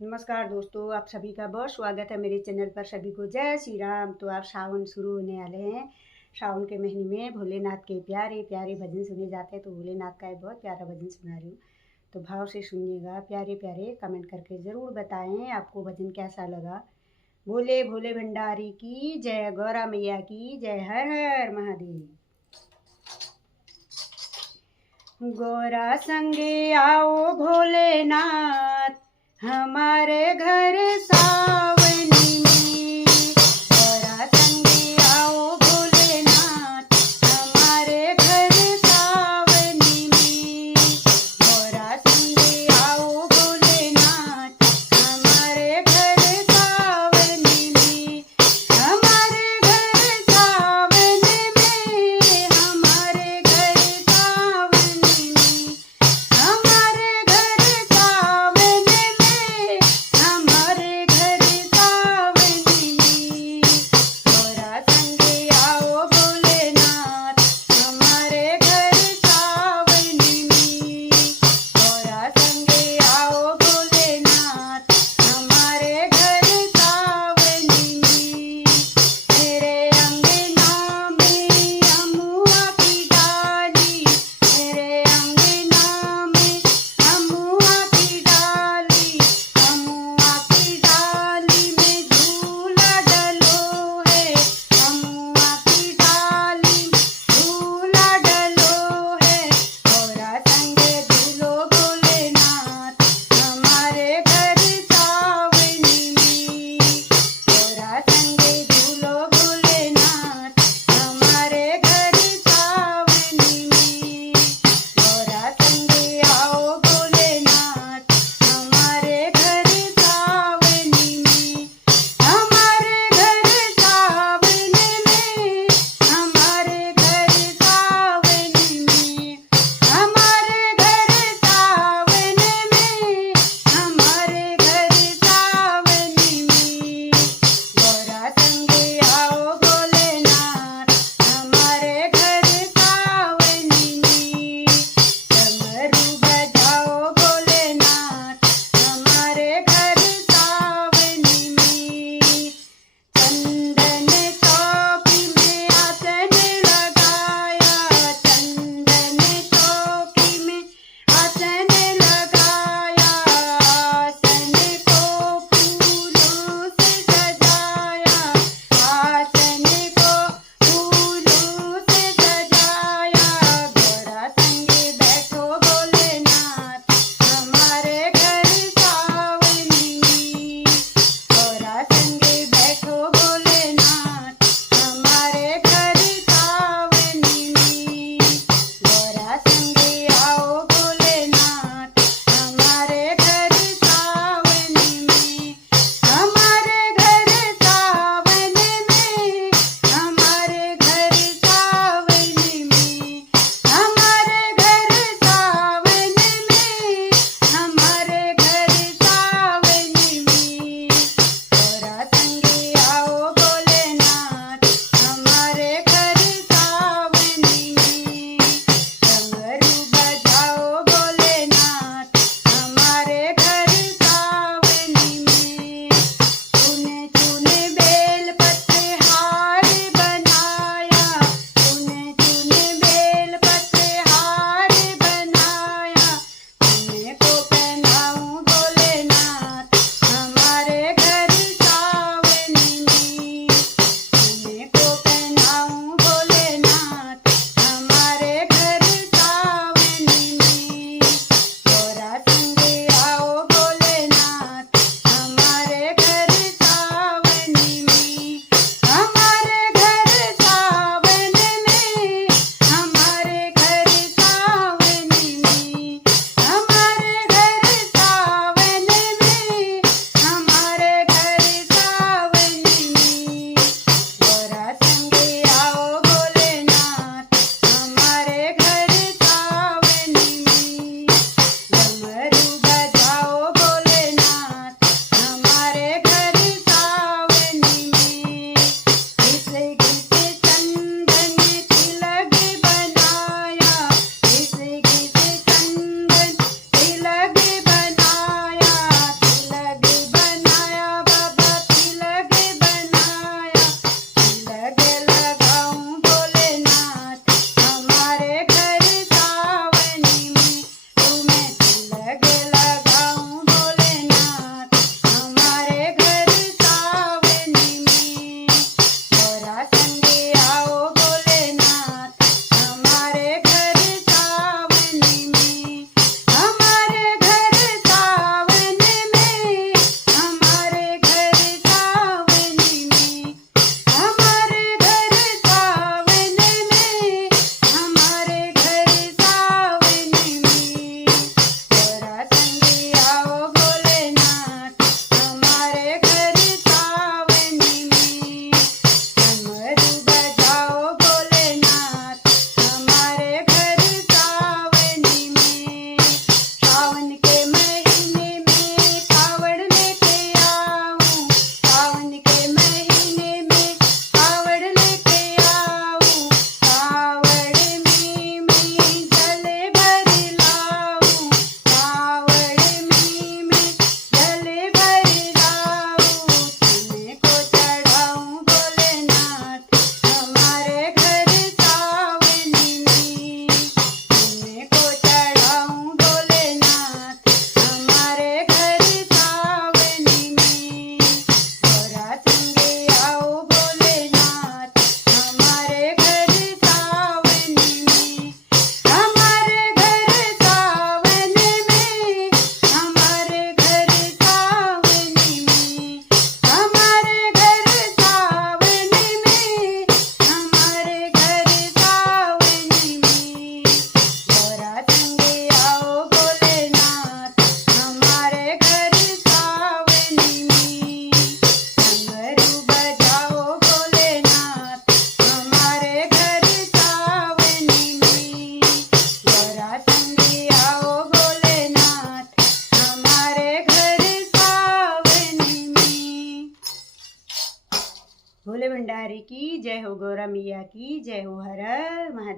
नमस्कार दोस्तों, आप सभी का बहुत स्वागत है मेरे चैनल पर। सभी को जय श्री राम। तो आप सावन शुरू होने वाले हैं। सावन के महीने में भोलेनाथ के प्यारे प्यारे भजन सुने जाते हैं। तो भोलेनाथ का एक बहुत प्यारा भजन सुना रही हूँ, तो भाव से सुनिएगा। प्यारे प्यारे कमेंट करके ज़रूर बताएं आपको भजन कैसा लगा। भोले भोले भंडारी की जय, गौरा मैया की जय, हर हर महादेव। गौरा संगे आओ भोलेनाथ हमारे घर सावनी में। गौरा संगे आओ भोलेनाथ हमारे घर सावनी में। गौरा संगे आओ भोलेनाथ हमारे घर सावनी में। हमारे घर सावन में, हमारे घर सावनी में, हमारे घर सावन में, हमारे भोले भंडारी की जय हो, गौरा मैया की जय हो, हर हर महादेव।